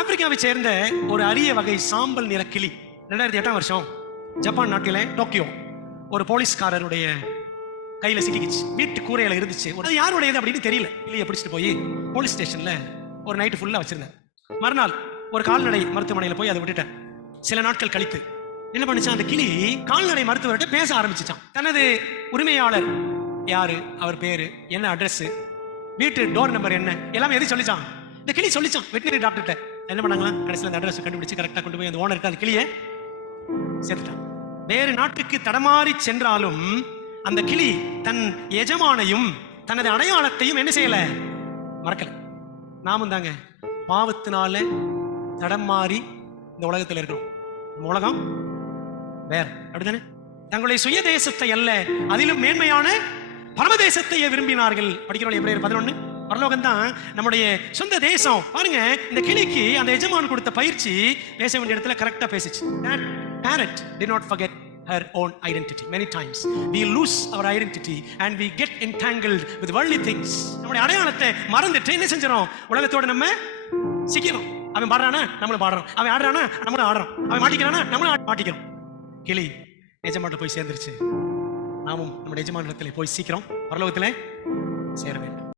ஆப்பிரிக்காவை சேர்ந்த ஒரு அரிய வகை சாம்பல் நிற கிளி 2008 வருஷம் ஜப்பான் நாட்டில டோக்கியோ ஒரு போலீஸ்காரருடைய கையில சிக்கிச்சு. வீட்டு கூரையில இருந்துச்சு. அது யாருடையது அப்படின்னு தெரியல. கிளியை பிடிச்சிட்டு போய் போலீஸ் ஸ்டேஷன்ல ஒரு நைட்டு ஃபுல்லா வச்சிருந்தேன். மறுநாள் ஒரு கால்நடை மருத்துவமனையில போய் அதை விட்டுட்டேன். சில நாட்கள் கழித்து என்ன பண்ணுச்சு, அந்த கிளி கால்நடை மருத்துவர்கிட்ட பேச ஆரம்பிச்சுச்சான். தனது உரிமையாளர் யாரு, அவர் பேரு என்ன, அட்ரஸ், வீட்டு டோர் நம்பர் என்ன, எல்லாமே எது சொல்லிச்சான். இந்த கிளி சொல்லிச்சான். வெட்டினரி டாக்டர்கிட்ட என்ன பண்ணாங்களா, கடைசியில் அந்த அட்ரஸ் கண்டுபிடிச்சு கரெக்டாக கொண்டு போய் அந்த ஓனருக்கு அந்த கிளியை சேர்த்துட்டான். வேறு நாட்டுக்கு தடமாறி சென்றாலும் அந்த கிளி தன் எஜமானையும் தனது அடையாளத்தையும் என்ன செய்யல, மறக்கல. நாமும் தாங்க பாவத்தினால தடம் மாறி இந்த உலகத்தில் இருக்கிறோம். நம்ம உலகம் வேற, அப்படித்தானே? தங்களுடைய சுய தேசத்தை அல்ல, அதிலும் மேன்மையான பரமதேசத்தையே விரும்பினார்கள். படிக்கிறோம் எபிரேயர் 11. பரலோகம் தான் நம்முடைய சொந்த தேசம். பாருங்க, இந்த கிளிக்கு அந்த எஜமான் கொடுத்த பயிற்சி பேச வேண்டிய இடத்துல கரெக்டா பேசிச்சு. That parrot did not forget her own identity. Many times we lose our identity and we get entangled with worldly things. நம்முடைய அடையாளத்தை மறந்துட்டு என்ன செஞ்சறோம், உலகத்தோட நம்ம சிக்கிறோம். அவன் பாடுறானா நம்மளும் பாடுறோம், அவன் ஆடுறானா நம்மளும் ஆடுறோம், அவன் மாட்டிக்கிறானா நம்மளும் மாட்டிக்கிறோம். கிளி எஜமான்கிட்ட போய் சேர்ந்துருச்சு. நாமும் நம்முடைய எஜமானிடத்தில் போய் சீக்கிரம் பரலோகத்தில் சேர வேண்டும்.